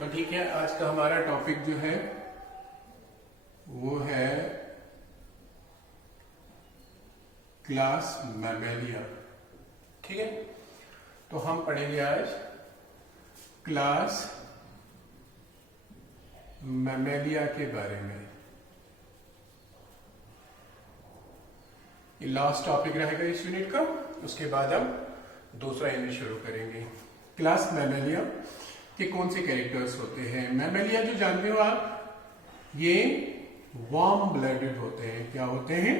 तो ठीक है, आज का हमारा टॉपिक जो है वो है क्लास मैमेलिया। ठीक है, तो हम पढ़ेंगे आज क्लास मैमेलिया के बारे में। ये लास्ट टॉपिक रहेगा इस यूनिट का, उसके बाद हम दूसरा यूनिट शुरू करेंगे। क्लास मैमेलिया के कौन से कैरेक्टर्स होते हैं? मैमेलिया जो जानते हो आप, ये वार्म ब्लडेड होते हैं। क्या होते हैं?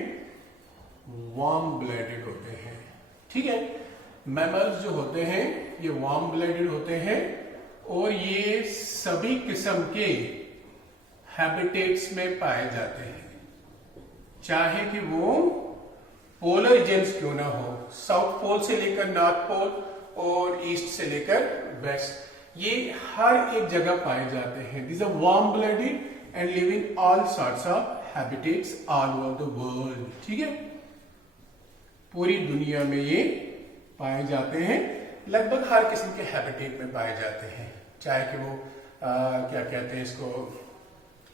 वार्म ब्लडेड होते हैं। ठीक है, मैमल्स जो होते हैं ये वार्म ब्लडेड होते हैं और ये सभी किस्म के हैबिटेट्स में पाए जाते हैं, चाहे कि वो पोलर रीजन्स क्यों ना हो, साउथ पोल से लेकर नॉर्थ पोल और ईस्ट से लेकर वेस्ट, ये हर एक जगह पाए जाते हैं। These are warm blooded and live in all sorts of habitats all over the world. ठीक है, पूरी दुनिया में ये पाए जाते हैं, लगभग हर किस्म के हैबिटेट में पाए जाते हैं, चाहे कि वो क्या कहते हैं इसको,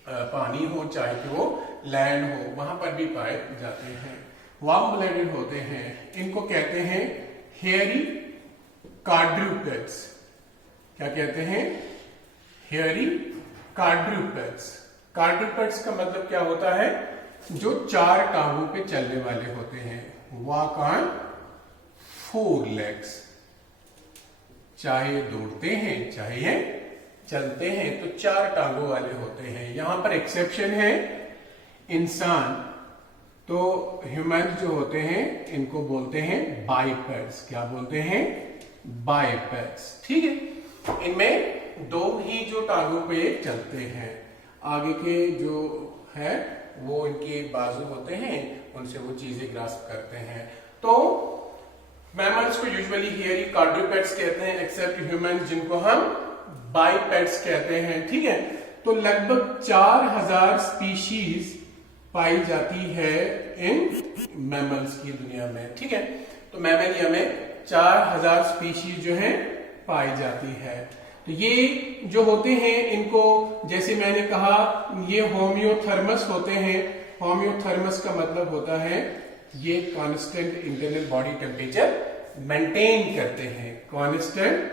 पानी हो, चाहे कि वो लैंड हो, वहां पर भी पाए जाते हैं। वार्म ब्लडेड होते हैं, इनको कहते हैं हेयरी क्वाड्रूपेड्स। क्या कहते हैं? हेयरी क्वाड्रूपेड्स। क्वाड्रूपेड्स का मतलब क्या होता है? जो चार टांगों पे चलने वाले होते हैं। वॉक ऑन फोर लेग्स, चाहे दौड़ते हैं चाहे चलते हैं, तो चार टांगों वाले होते हैं। यहां पर एक्सेप्शन है इंसान, तो ह्यूमन जो होते हैं इनको बोलते हैं बाइपेड्स। क्या बोलते हैं? बाइपेड्स। ठीक है, इनमें दो ही जो टांगों पे चलते हैं, आगे के जो है वो इनके बाजू होते हैं, उनसे वो चीजें ग्रास्प करते हैं। तो मैमल्स को यूजुअली हेयरी क्वाड्रूपेड्स कहते हैं, एक्सेप्ट ह्यूमन जिनको हम बाइपेड्स कहते हैं। ठीक है, तो लगभग 4000 स्पीशीज पाई जाती है इन मैमल्स की दुनिया में। ठीक है, तो मैमेलिया में 4000 स्पीशीज जो है पाई जाती है। तो ये जो होते हैं इनको, जैसे मैंने कहा, ये होम्योथर्मस होते हैं। होम्योथर्मस का मतलब होता है ये constant internal body temperature maintain करते हैं। कांस्टेंट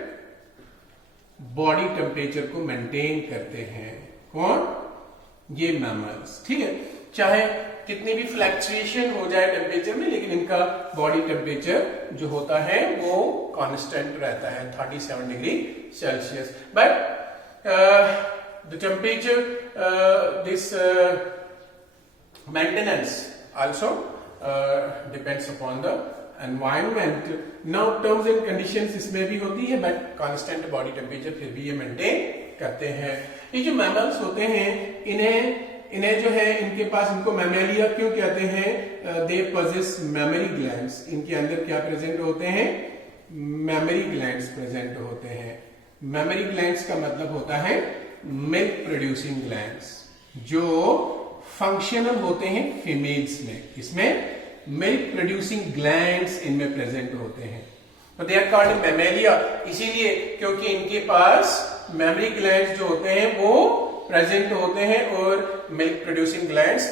बॉडी टेम्परेचर को मेंटेन करते हैं। कौन? ये मैमल्स। ठीक है, चाहे कितनी भी फ्लक्चुएशन हो जाए टेम्परेचर में, लेकिन इनका बॉडी टेम्परेचर जो होता है वो कांस्टेंट रहता है, 37 degree Celsius. But the temperature this maintenance also depends upon the environment. Now terms and conditions इसमें भी होती है, बट कांस्टेंट बॉडी टेम्परेचर फिर भी ये मेंटेन करते हैं। ये जो मैमल्स होते हैं इन्हें जो है, इनके पास, इनको मैमेलिया क्यों कहते हैं? They possess mammary glands. इनके अंदर क्या प्रेजेंट होते हैं? मेमोरी ग्लैंड्स प्रेजेंट होते हैं। मेमोरी ग्लैंड्स का मतलब होता है मिल्क प्रोड्यूसिंग ग्लैंड्स, जो फंक्शनल होते हैं फीमेल्स में। इसमें मिल्क प्रोड्यूसिंग ग्लैंड्स इनमें प्रेजेंट होते हैं, तो दे आर कॉल्ड मैमेलिया। इसीलिए क्योंकि इनके पास मेमोरी ग्लैंड्स जो होते हैं वो प्रेजेंट होते हैं और मिल्क प्रोड्यूसिंग ग्लैंड्स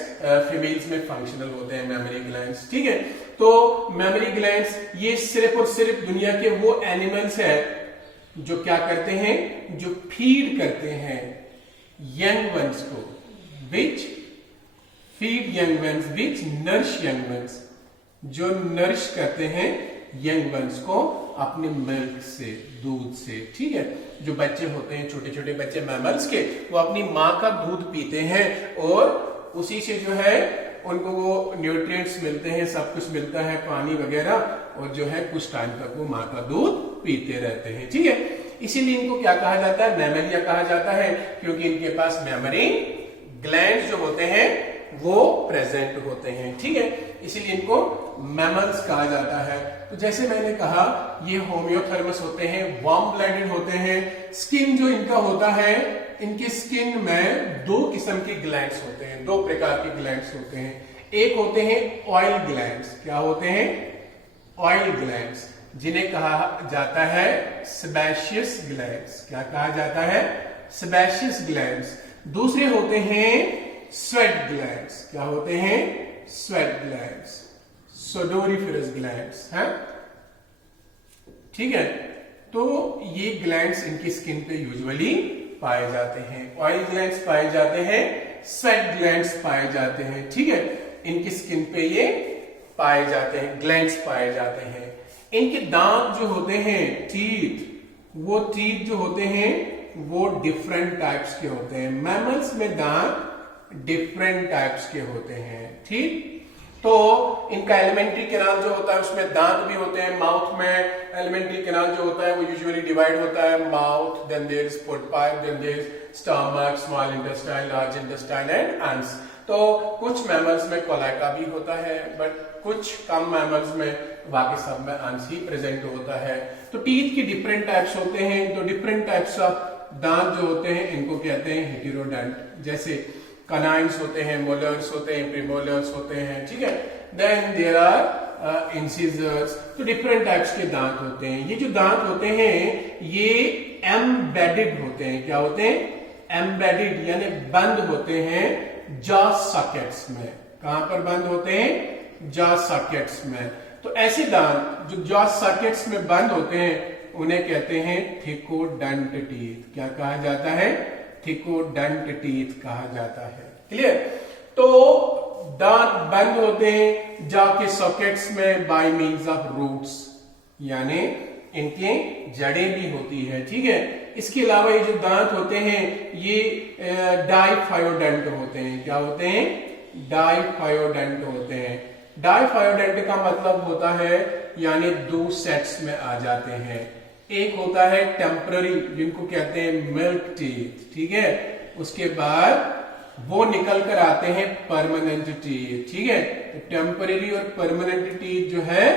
फीमेल्स में फंक्शनल होते हैं, मेमोरी ग्लैंड्स। ठीक है, तो मेमोरी ग्लैंड्स ये सिर्फ और सिर्फ दुनिया के वो एनिमल्स है जो क्या करते हैं, जो फीड करते हैं यंग वंस को, which feed young ones, which nourish young ones, जो नरिश करते हैं यंग वंस को अपने मिल्क से, दूध से। ठीक है, जो बच्चे होते हैं, छोटे छोटे बच्चे मैमल्स के, वो अपनी माँ का दूध पीते हैं और उसी से जो है उनको वो न्यूट्रिएंट्स मिलते हैं, सब कुछ मिलता है, पानी वगैरह, और जो है कुछ टाइम तक वो माँ का दूध पीते रहते हैं। ठीक है, इसीलिए इनको क्या कहा जाता है? मैमेलिया कहा जाता है, क्योंकि इनके पास मेमोरी ग्लैंड्स जो होते हैं वो प्रेजेंट होते हैं। ठीक है, इसीलिए इनको मैमल्स कहा जाता है। तो जैसे मैंने कहा, ये होम्योथर्मस होते हैं, वार्म ब्लडेड होते हैं। स्किन जो इनका होता है, इनकी स्किन में दो किस्म के ग्लैंड्स होते हैं, दो प्रकार के ग्लैंड्स होते हैं। एक होते हैं ऑयल ग्लैंड्स। क्या होते हैं? ऑयल ग्लैंड्स, जिन्हें कहा जाता है सेबेशियस ग्लैंड्स। क्या कहा जाता है? सेबेशियस ग्लैंड्स, दूसरे होते हैं स्वेट ग्लैंड्स। क्या होते हैं? स्वेट ग्लैंड्स, सोडोरिफेरस ग्लैंड्स है। ठीक है, तो ये ग्लैंड्स इनकी स्किन पे यूजुअली पाए जाते हैं। ऑयल ग्लैंड्स पाए जाते हैं, स्वेट ग्लैंड्स पाए जाते हैं। ठीक है, इनकी स्किन पे ये पाए जाते हैं, ग्लैंड्स पाए जाते हैं। इनके दांत जो होते हैं, टीथ, वो टीथ जो होते हैं वो डिफरेंट टाइप्स के होते हैं। मैमल्स में दांत डिफरेंट टाइप्स के होते हैं। ठीक, तो इनका एलिमेंट्री कैनाल जो होता है उसमें दांत भी होते हैं। माउथ में एलिमेंट्री कैनाल जो होता है वो यूजुअली डिवाइड होता है, mouth, then there is food pipe, then there is stomach, small intestine, large intestine and anus. तो कुछ मैमल्स में कोलाइका भी होता है, बट कुछ कम मैमल्स में बाकी सब में अंस ही प्रेजेंट होता है। तो टीथ की डिफरेंट टाइप्स होते हैं। तो डिफरेंट टाइप्स ऑफ दांत जो होते हैं इनको कहते हैं हेटेरोडोंट। जैसे कनाइन्स होते हैं, मोलर्स होते हैं, प्रीमोलर्स होते हैं। ठीक है, देन देयर आर इंसिजर्स। तो डिफरेंट टाइप्स के दांत होते हैं। ये जो दांत होते हैं ये एम्बेडेड होते हैं। क्या होते हैं? एम्बेडेड, यानी बंद होते हैं जॉ सॉकेट्स में। कहां पर बंद होते हैं? जॉ सॉकेट्स में। तो ऐसे दांत जो जॉ सॉकेट्स में बंद होते हैं उन्हें कहते हैं थिकोडंट टीथ। क्या कहा जाता है? थिकोडंट टीथ कहा जाता है। क्लियर? तो दांत बंद होते हैं जॉ के सॉकेट्स में बाय मींस ऑफ रूट्स, यानी इनके जड़ें भी होती है। ठीक है, इसके अलावा ये जो दांत होते हैं ये डाइफायोडेंट होते हैं। क्या होते हैं? डाइफायोडेंट होते हैं। डाइफायोडेंट का मतलब होता है यानी दो सेट्स में आ जाते हैं। एक होता है टेम्पररी, जिनको कहते हैं मिल्क टीथ। ठीक है, उसके बाद वो निकल कर आते हैं परमानेंट टीथ। ठीक है, तो टेम्पररी और परमानेंट टीथ जो है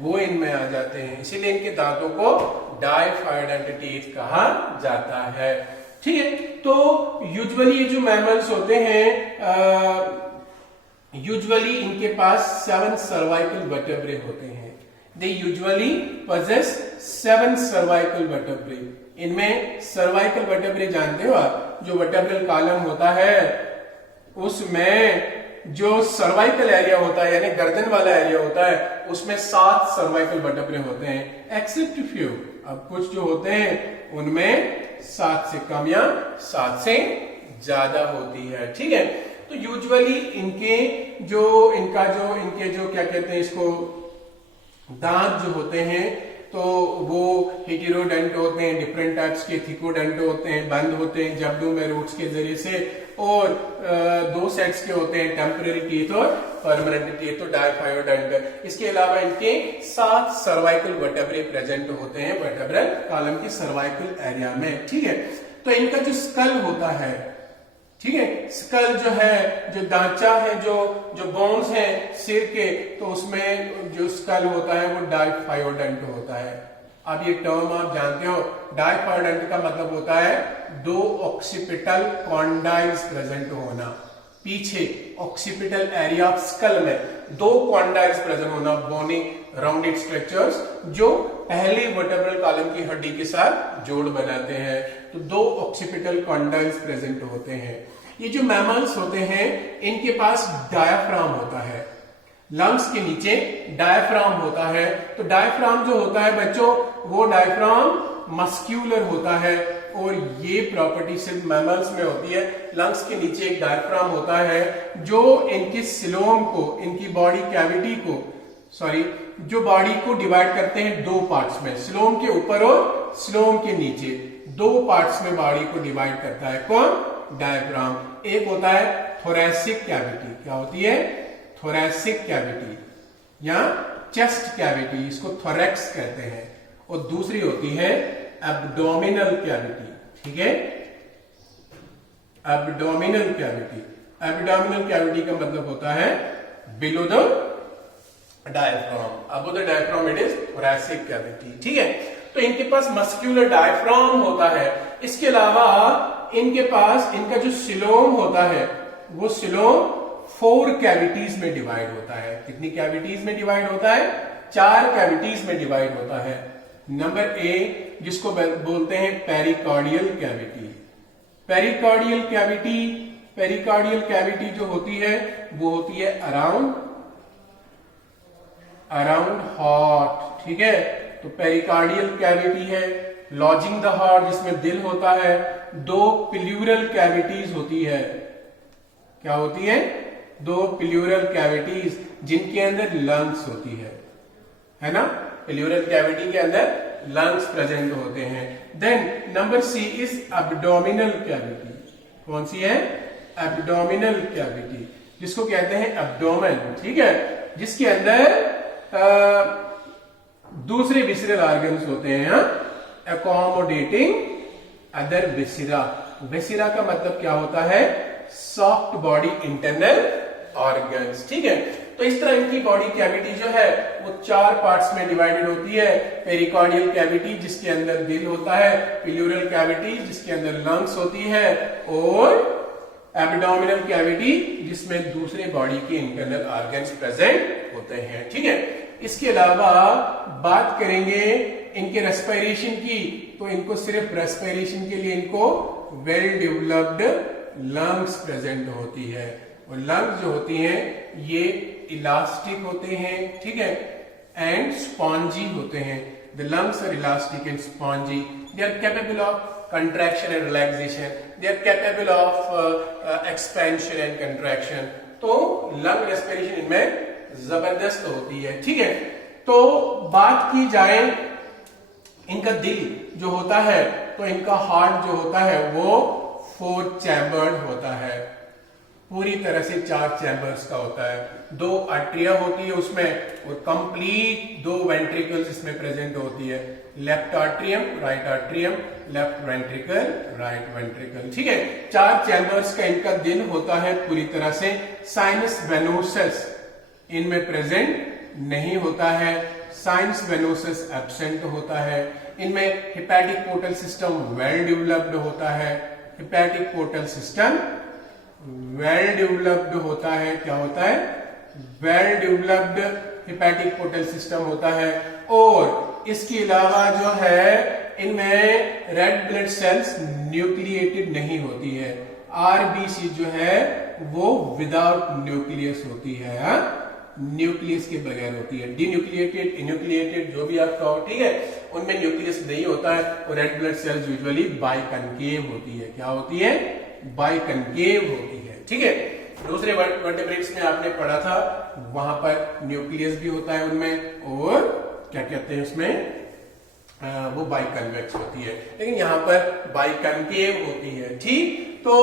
वो इनमें आ जाते हैं, इसीलिए इनके दांतों को डाइफायोडेंट टीथ कहा जाता है। ठीक है, तो यूजुअली ये जो मैमल्स होते हैं यूजुअली इनके पास 7 सर्वाइकल वर्टेब्रे होते हैं। They usually possess 7 cervical vertebrae. इनमें सर्वाइकल वर्टेब्रे जानते हो आप? जो वर्टेब्रल कॉलम होता है उसमें जो सर्वाइकल एरिया होता है यानी गर्दन वाला एरिया होता है उसमें 7 सर्वाइकल वर्टेब्रे होते हैं, एक्सेप्ट फ्यू। अब कुछ जो होते हैं उनमें 7 से कम या 7 से ज्यादा होती है। ठीक है, तो यूजुअली इनके जो क्या कहते हैं इसको, दांत जो होते हैं तो वो हेटेरोडोंट होते हैं, डिफरेंट टाइप्स के थिकोडोंट होते हैं, बंद होते हैं जबड़ों में रूट्स के जरिए से, और 2 सेट्स के होते हैं, टेम्पररी टीथ और परमानेंट टीथ, तो डाइफायोडोंट। इसके अलावा इनके 7 सर्वाइकल वर्टेब्रे प्रेजेंट होते हैं वर्टेब्रल कॉलम के सर्वाइकल एरिया में। ठीक है, तो इनका जो स्कल होता है, ठीक है, स्कल जो है, जो दांचा है, जो बोन्स हैं सिर के, तो उसमें जो स्कल होता है वो डाइफायोडोंट होता है। अब ये टर्म आप जानते हो, डाइफायोडोंट का मतलब होता है 2 ऑक्सीपिटल कॉन्डाइल्स प्रेजेंट होना। पीछे ऑक्सीपिटल एरिया ऑफ स्कल में 2 कॉन्डाइल्स प्रेजेंट होना, बोनी राउंडेड स्ट्रक्चर्स जो पहले वर्टेब्रल कॉलम की हड्डी के साथ जोड़ बनाते हैं। तो 2 ऑक्सीपिटल कॉन्डाइल्स प्रेजेंट होते हैं। ये जो मैमल्स होते हैं इनके पास डायाफ्राम होता है, लंग्स के नीचे डायाफ्राम होता है। तो डायाफ्राम जो होता है बच्चों, वो डायाफ्राम मस्क्यूलर होता है, और ये प्रॉपर्टी सिर्फ मैमल्स में होती है। लंग्स के नीचे एक डायाफ्राम होता है जो इनकी सिलोम को, इनकी बॉडी कैविटी को, जो बॉडी को डिवाइड करते हैं 2 पार्ट्स में, सिलोम के ऊपर और सिलोम के नीचे 2 पार्ट्स में बॉडी को डिवाइड करता है। कौन? डायाफ्राम। एक होता है थोरैसिक कैविटी। क्या होती है? थोरैसिक कैविटी या चेस्ट कैविटी, इसको थोरैक्स कहते हैं। और दूसरी होती है एब्डोमिनल कैविटी। ठीक है, एब्डोमिनल कैविटी। एब्डोमिनल कैविटी का मतलब होता है below the diaphragm, above the diaphragm it is thoracic cavity. ठीक है, तो इनके पास मस्क्यूलर डायफ्राम होता है। इसके अलावा इनके पास इनका जो सिलोम होता है वो सिलोम 4 कैविटीज में डिवाइड होता है। कितनी कैविटीज में डिवाइड होता है? 4 कैविटीज में डिवाइड होता है। नंबर ए जिसको बोलते हैं pericardial cavity, pericardial cavity, pericardial cavity जो होती है वो होती है अराउंड हार्ट, ठीक है। तो पेरिकार्डियल कैविटी है लॉजिंग द हार्ट, जिसमें दिल होता है। दो प्लूरल कैविटीज होती है, क्या होती है? दो प्लूरल कैविटीज जिनके अंदर लंग्स होती है ना। प्लूरल कैविटी के अंदर लंग्स प्रेजेंट होते हैं। Then number C is abdominal cavity. कौन सी है? एब्डोमिनल कैविटी, जिसको कहते हैं एब्डोमेन, ठीक है, जिसके अंदर दूसरे विसरल ऑर्गन्स होते हैं, अकोमोडेटिंग अदर विसरा। विसरा का मतलब क्या होता है? सॉफ्ट बॉडी इंटरनल ऑर्गन्स, ठीक है। तो इस तरह इनकी बॉडी कैविटी जो है वो 4 पार्ट्स में डिवाइडेड होती है। पेरिकार्डियल कैविटी जिसके अंदर दिल होता है, प्लूरल कैविटी जिसके अंदर लंग्स होती है, और एब्डोमिनल कैविटी जिसमें दूसरे बॉडी के इंटरनल ऑर्गन्स प्रेजेंट होते हैं, ठीक है। इसके अलावा बात करेंगे इनके रेस्पिरेशन की, तो इनको सिर्फ रेस्पिरेशन के लिए इनको वेल डेवलप्ड लंग्स प्रेजेंट होती है। और लंग्स जो होती हैं ये इलास्टिक होते हैं, ठीक है, एंड स्पॉन्जी होते हैं। The lungs are elastic and spongy, they are capable of contraction and relaxation, they are capable of expansion and contraction। तो लंग रेस्पिरेशन इनमें जबरदस्त होती है, ठीक है। तो बात की जाए इनका दिल जो होता है, तो इनका हार्ट जो होता है वो 4 चैम्बर्ड होता है, पूरी तरह से 4 चैम्बर्स का होता है। 2 आर्टरिया होती है उसमें, और कंप्लीट 2 वेंट्रिकल्स इसमें प्रेजेंट होती है। Left atrium, right atrium, left ventricle, right ventricle, ठीक है। 4 चैम्बर्स का इनका दिल होता है पूरी तरह से। साइनस वेनोसस इनमें प्रेजेंट नहीं होता है, साइनस वेनोसस एब्सेंट होता है। इनमें hepatic portal system well developed होता है, hepatic portal system well developed होता है। क्या होता है? Well developed hepatic portal system होता है। और इसके अलावा जो है इनमें रेड ब्लड सेल्स न्यूक्लिएटेड नहीं होती है। आरबीसी जो है वो विदाउट न्यूक्लियस होती है, न्यूक्लियस के बगैर होती है। डीन्यूक्लिएटेड, इन्यूक्लिएटेड जो भी आप कहो, ठीक है, उनमें न्यूक्लियस नहीं होता है। और red blood cells usually biconcave होती है। क्या होती है? बाइकनकेव होती है, ठीक है। दूसरे वर्टेब्रेट्स में आपने पढ़ा था, वहां पर न्यूक्लियस भी होता है उनमें, और क्या कहते हैं उसमें, वो बाइकन्वेक्स होती है, लेकिन यहाँ पर बाइकनकेव होती है, ठीक। तो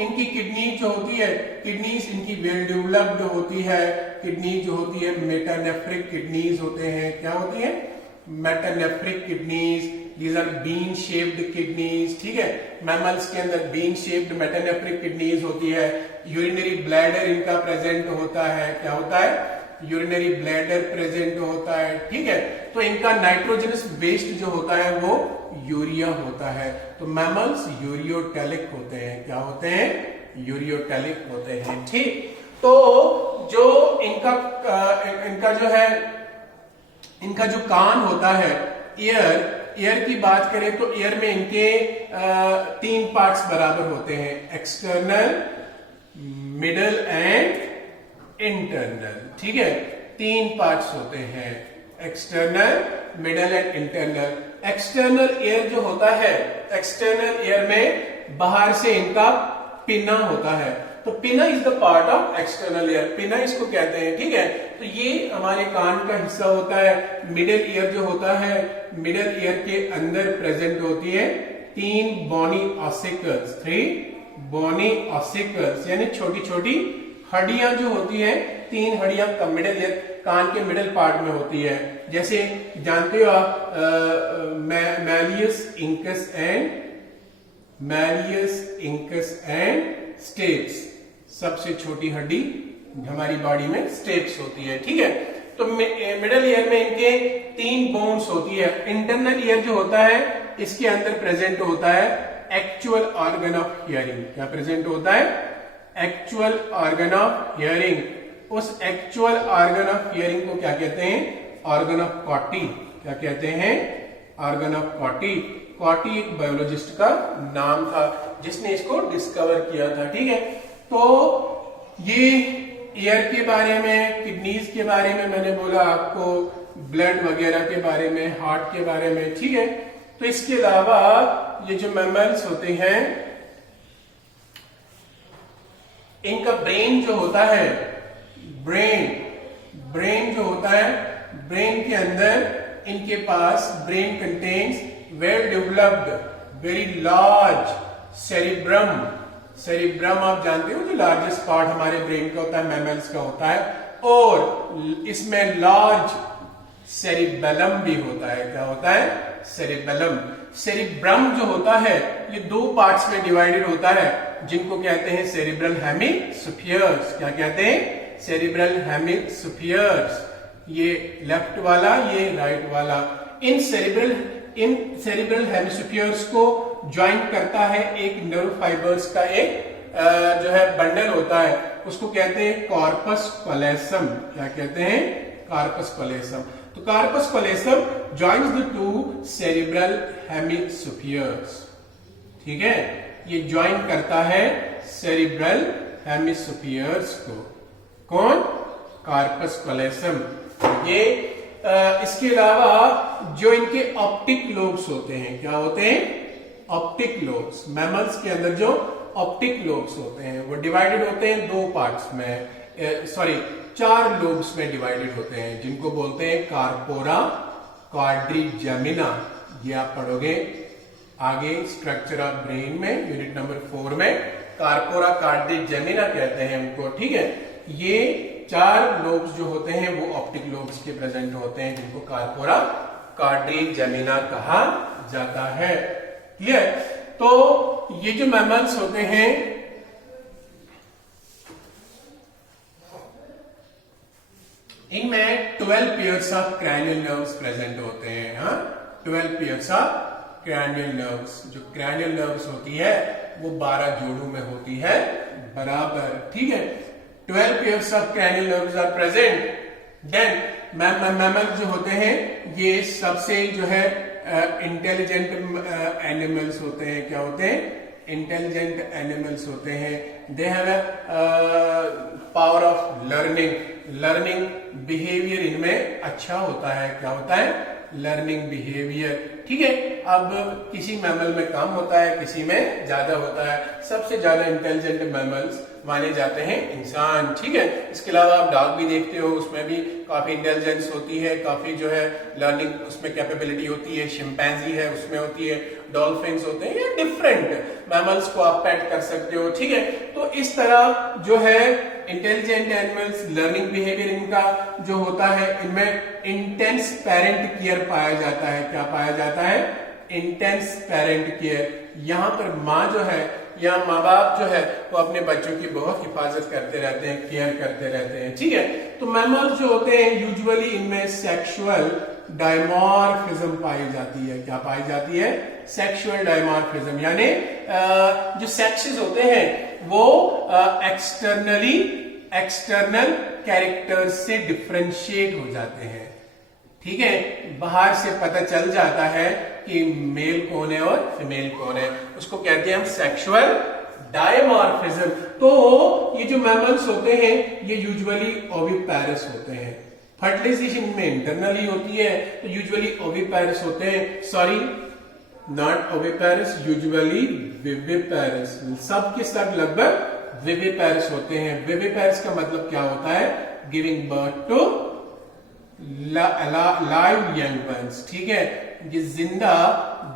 इनकी किडनी जो होती है, किडनीज इनकी वेल डेवलप्ड होती है। किडनी जो होती है मेटानेफ्रिक किडनीज होते हैं। क्या होती है? Metanephric kidneys, these are bean shaped kidneys, ठीक है। मैमल्स के अंदर बीन शेप्ड मेटानेफ्रिक किडनीज होती है। यूरिनरी ब्लैडर इनका प्रेजेंट होता है। क्या होता है? यूरिनरी ब्लैडर प्रेजेंट होता है, ठीक है। तो इनका नाइट्रोजनस वेस्ट जो होता है वो यूरिया होता है। तो मैमल्स यूरियोटेलिक होते हैं। क्या होते हैं? यूरियोटेलिक होते हैं, ठीक। तो जो इनका जो है, इनका जो कान होता है, ईयर की बात करें तो ईयर में इनके 3 पार्ट्स बराबर होते हैं, एक्सटर्नल, मिडल एंड इंटरनल, ठीक है। 3 पार्ट्स होते हैं, external, middle and internal. External ear जो होता है, एक्सटर्नल ईयर में बाहर से इनका पिना होता है। तो पिना is the part of external ear, पिना इसको कहते हैं, ठीक है। तो ये हमारे कान का हिस्सा होता है। मिडल ईयर जो होता है, मिडल ईयर के अंदर प्रेजेंट होती है 3 बोनी ऑसिकल्स, 3 बोनी ऑसिकल्स, यानी छोटी छोटी हड्डियां जो होती है, 3 हड्डियां मिडल ईयर, कान के मिडल पार्ट में होती है। जैसे जानते हो आप मैलियस इंकस एंड स्टेप्स, सबसे छोटी हड्डी हमारी बॉडी में स्टेप्स होती है, ठीक है। तो मिडल ईयर में इनके 3 बोन्स होती है। इंटरनल ईयर जो होता है इसके अंदर प्रेजेंट होता है एक्चुअल ऑर्गन ऑफ हियरिंग। क्या प्रेजेंट होता है? Actual organ of hearing. उस एक्चुअल ऑर्गन ऑफ हियरिंग को क्या कहते हैं? Organ of कॉटी। क्या कहते हैं? Organ of कॉटी। कॉटी एक बायोलॉजिस्ट का नाम था जिसने इसको डिस्कवर किया था। ठीक है, तो ये एयर के बारे में, किडनीज के बारे में मैंने बोला आपको, ब्लड वगैरह के बारे में, हार्ट के बारे में। ठीक है, तो इसके अलावा ये जो मैमल्स होते हैं इनका ब्रेन जो होता है, ब्रेन जो होता है, ब्रेन के अंदर इनके पास brain contains well developed very large cerebrum आप जानते हो जो लार्जेस्ट पार्ट हमारे ब्रेन का होता है, मैमल्स का होता है, और इसमें लार्ज सेरिबेलम भी होता है। क्या होता है? सेरिबेलम। सेरिब्रम जो होता है ये दो पार्ट्स में डिवाइडेड होता है जिनको कहते हैं सेरिब्रल हेमिस्फीयर्स। क्या कहते हैं? Cerebral hemispheres. ये लेफ्ट वाला, ये राइट वाला। इन सेरिब्रल हेमिस्फीयर्स को ज्वाइंट करता है एक नर्व फाइबर्स का एक जो है बंडल होता है, उसको कहते हैं कॉर्पस कॉलेसम। क्या कहते हैं? Corpus callosum. तो corpus callosum joins the two cerebral hemispheres. ठीक है, ये ज्वाइन करता है सेरिब्रल हेमिस्फीयर्स को। कौन? कॉर्पस कॉलेसम। ये इसके अलावा जो इनके ऑप्टिक लोब्स होते हैं, क्या होते हैं? Optic lobes. मैमल्स के अंदर जो ऑप्टिक लोब्स होते हैं वो डिवाइडेड होते हैं दो पार्ट्स में, चार लोब्स में डिवाइडेड होते हैं जिनको बोलते हैं कार्पोरा क्वाड्रिजेमिना। ये आप पढ़ोगे आगे स्ट्रक्चर ऑफ ब्रेन में, यूनिट नंबर 4 में। कार्पोरा क्वाड्रिजेमिना कहते हैं उनको। ठीक है, ये चार लोब्स जो होते हैं वो ऑप्टिक लोब्स के प्रेजेंट होते हैं जिनको कार्पोरा क्वाड्रिजेमिना कहा जाता है। क्लियर? तो ये जो मैमल्स होते हैं इनमें 12 pairs of cranial nerves present होते हैं। हाँ, 12 पेयर्स ऑफ क्रैनियल नर्व्स। जो क्रैनियल नर्व्स होती है वो 12 जोड़ों में होती है बराबर। ठीक है, 12 pairs of cranial nerves are present. Then mammal जो होते हैं ये सबसे जो है इंटेलिजेंट एनिमल्स होते हैं। क्या होते हैं? इंटेलिजेंट एनिमल्स होते हैं। They have power of learning behaviour इनमें अच्छा होता है। क्या होता है? Learning behaviour. ठीक है, अब किसी मैमल में कम होता है, किसी में ज्यादा होता है। सबसे ज्यादा इंटेलिजेंट मैमल्स माने जाते हैं इंसान। ठीक है, इसके अलावा आप डॉग भी देखते हो, उसमें भी काफी इंटेलिजेंस होती है, काफी जो है लर्निंग उसमें कैपेबिलिटी होती है। शिंपैंजी है उसमें होती है, डॉल्फिन्स होते हैं, या डिफरेंट मैमल्स को आप पेट कर सकते हो। ठीक है, तो इस तरह जो है इंटेलिजेंट एनिमल्स, लर्निंग बिहेवियर इनका जो होता है, इनमें इंटेंस पेरेंट केयर पाया जाता है। क्या पाया जाता है? Intense parent care. यहाँ पर माँ जो है या माँ बाप जो है वो अपने बच्चों की बहुत हिफाजत करते रहते हैं, केयर करते रहते हैं। ठीक है, तो मैमल्स जो होते हैं यूजुअली इनमें सेक्सुअल डायमॉर्फिज्म पाई जाती है। क्या पाई जाती है? सेक्सुअल डायमॉर्फिज्म, यानी जो सेक्सेस होते हैं वो एक्सटर्नल कैरेक्टर्स से डिफरेंशिएट हो जाते हैं। ठीक है, बाहर से पता चल जाता है कि मेल कौन है और फीमेल कौन है, उसको कहते हैं हम सेक्सुअल डायमॉर्फिज्म। तो ये जो मैमल्स होते हैं ये यूजुअली ओविपेरस होते हैं। फर्टिलाइजेशन में इंटरनली होती है तो यूजुअली ओविपेरस होते हैं। Sorry, not oviparous, usually viviparous. सब के सब लगभग विविपेरस होते हैं। विविपेरस का मतलब क्या होता है? Giving birth to live young ones. ठीक है, ये जिंदा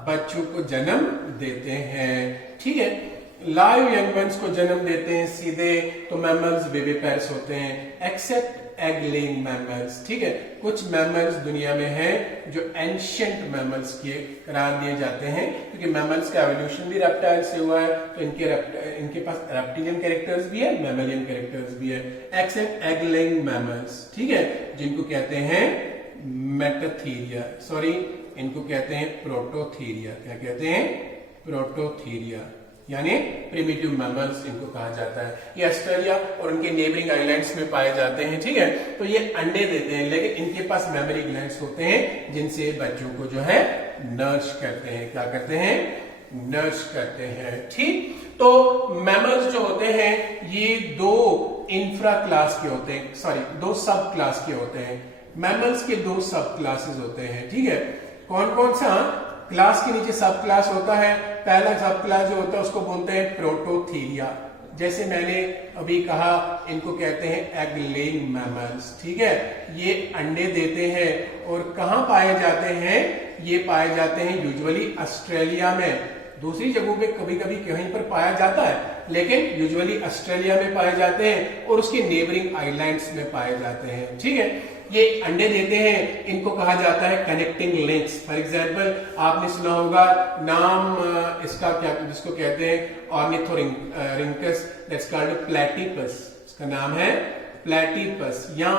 बच्चों को जन्म देते हैं। ठीक है, लाइव यंग वंस को जन्म देते हैं सीधे, तो मैमल्स विविपेरस होते हैं, एक्सेप्ट एग लेइंग मैमल्स। ठीक है, कुछ मैमल्स दुनिया में हैं जो एंशिएंट मैमल्स के करार दिए जाते हैं, क्योंकि मैमल्स का एवोल्यूशन भी रेप्टाइल से हुआ है, तो इनके पास रेप्टिलियन कैरेक्टर्स भी है, मैमलियन कैरेक्टर्स भी है, एक्सेप्ट एग लेइंग मैमल्स। ठीक है, जिनको कहते हैं मेटाथीरिया, सॉरी इनको कहते हैं प्रोटोथीरिया। क्या कहते हैं? प्रोटोथीरिया, यानी प्रिमिटिव मैमल्स इनको कहा जाता है। ये ऑस्ट्रेलिया और उनके नेबरिंग आइलैंड्स में पाए जाते हैं। ठीक है, तो ये अंडे देते हैं, लेकिन इनके पास मेमरी ग्लैंड्स होते हैं जिनसे बच्चों को जो है नर्स करते हैं। क्या करते हैं? नर्स करते हैं। ठीक, तो मैमल्स जो होते हैं ये दो इंफ्रा क्लास के होते हैं, सॉरी दो सब क्लास के होते हैं। मैमल्स के दो सब क्लासेस होते हैं। ठीक है, कौन कौन सा क्लास के नीचे सब क्लास होता है? पहला सब क्लास जो होता है उसको बोलते हैं प्रोटोथीरिया। जैसे मैंने अभी कहा, इनको कहते हैं एग लेइंग मैमल्स। ठीक है, ये अंडे देते हैं और कहां पाए जाते हैं? ये पाए जाते हैं यूजुअली ऑस्ट्रेलिया में। दूसरी जगहों पे कभी कभी कहीं पर पाया जाता है, लेकिन यूजुअली ऑस्ट्रेलिया में पाए जाते हैं और उसके नेबरिंग आइलैंड्स में पाए जाते हैं। ठीक है, ये अंडे देते हैं, इनको कहा जाता है कनेक्टिंग लिंक्स। फॉर एग्जांपल आपने सुना होगा नाम इसका क्या, जिसको कहते हैं ऑर्निथोरिंकस, दैट्स कॉल्ड प्लैटिपस। इसका नाम है प्लैटिपस, या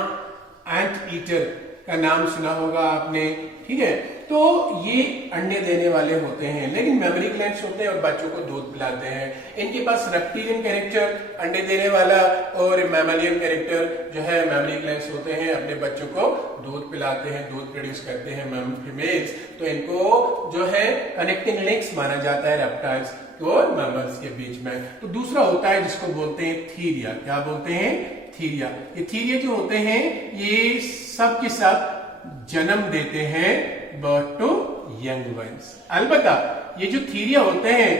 एंट ईटर का नाम सुना होगा आपने। ठीक है, तो ये अंडे देने वाले होते हैं, लेकिन मेमोरी ग्लैंड्स होते हैं और बच्चों को दूध पिलाते हैं। इनके पास रेप्टिलियन कैरेक्टर अंडे देने वाला और मैमलियन कैरेक्टर जो है मेमोरी ग्लैंड्स होते हैं, अपने बच्चों को दूध पिलाते हैं, दूध प्रोड्यूस करते हैं फीमेल्स। तो इनको जो है कनेक्टिंग लिंक्स माना जाता है रेप्टाइल्स और मैमल्स के बीच में। तो दूसरा होता है जिसको बोलते हैं थीरिया। क्या बोलते हैं? थीरिया। ये थीरिया जो होते हैं ये सब के सब जन्म देते हैं बर्थ टू यंग वंस। अलबत्ता ये जो थीरिया होते हैं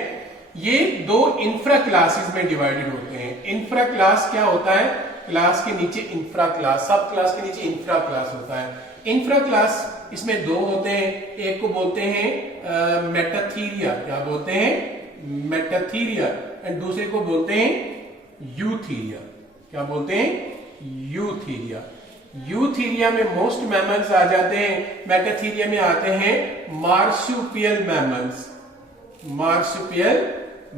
ये दो इंफ्रा क्लासेस में डिवाइडेड होते हैं। इंफ्रा क्लास क्या होता है? क्लास के नीचे इंफ्रा क्लास, सब क्लास के नीचे इंफ्रा क्लास होता है। इंफ्रा क्लास इसमें दो होते हैं, एक को बोलते हैं मेटाथीरिया। क्या बोलते हैं? मेटाथीरिया। एंड दूसरे को बोलते हैं यूथीरिया। क्या बोलते हैं? यूथीरिया। यूथीरिया में मोस्ट मैमल्स आ जाते हैं, मेटाथीरिया में आते हैं marsupial mammals. Marsupial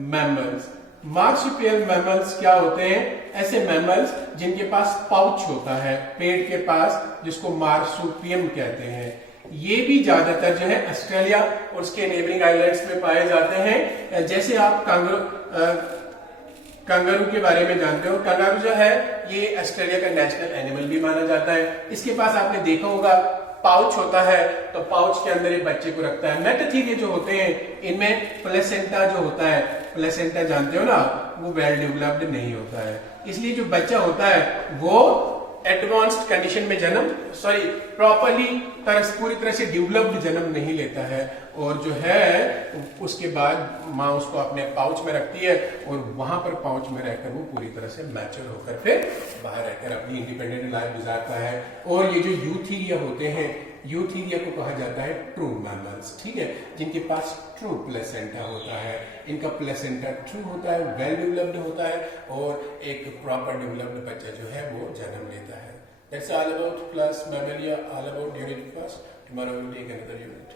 mammals. Marsupial mammals क्या होते हैं? ऐसे मैमल्स जिनके पास पाउच होता है पेट के पास, जिसको मार्सुपियम कहते हैं। ये भी ज्यादातर जो है ऑस्ट्रेलिया और उसके नेबरिंग आइलैंड्स में पाए जाते हैं। जैसे आप कंगारू के बारे में जानते हो, कंगारू जो है ये ऑस्ट्रेलिया का नेशनल एनिमल भी माना जाता है। इसके पास आपने देखा होगा पाउच होता है, तो पाउच के अंदर ये बच्चे को रखता है। मेटाथीरिया जो होते हैं इनमें प्लेसेंटा जो होता है, प्लेसेंटा जानते हो ना, वो वेल डेवलप्ड नहीं होता है, इसलिए जो बच्चा होता है वो एडवांस्ड कंडीशन में प्रॉपरली पूरी तरह से डेवलप्ड जन्म नहीं लेता है, और जो है उसके बाद माँ उसको अपने पाउच में रखती है और वहां पर पाउच में रहकर वो पूरी तरह से मैच्योर होकर फिर बाहर रहकर अपनी इंडिपेंडेंट लाइफ गुजारता है। और ये जो यूथीरिया होते हैं, यूथीरिया को कहा जाता है ट्रू मैमल्स। ठीक है, जिनके पास ट्रू प्लेसेंटा होता है। इनका प्लेसेंटा ट्रू होता है, वेल डेवलप्ड होता है, और एक प्रॉपर डेवलप्ड बच्चा जो है वो जन्म लेता है। That's all about class Mammalia, all about unit 1. Tomorrow we'll take another unit.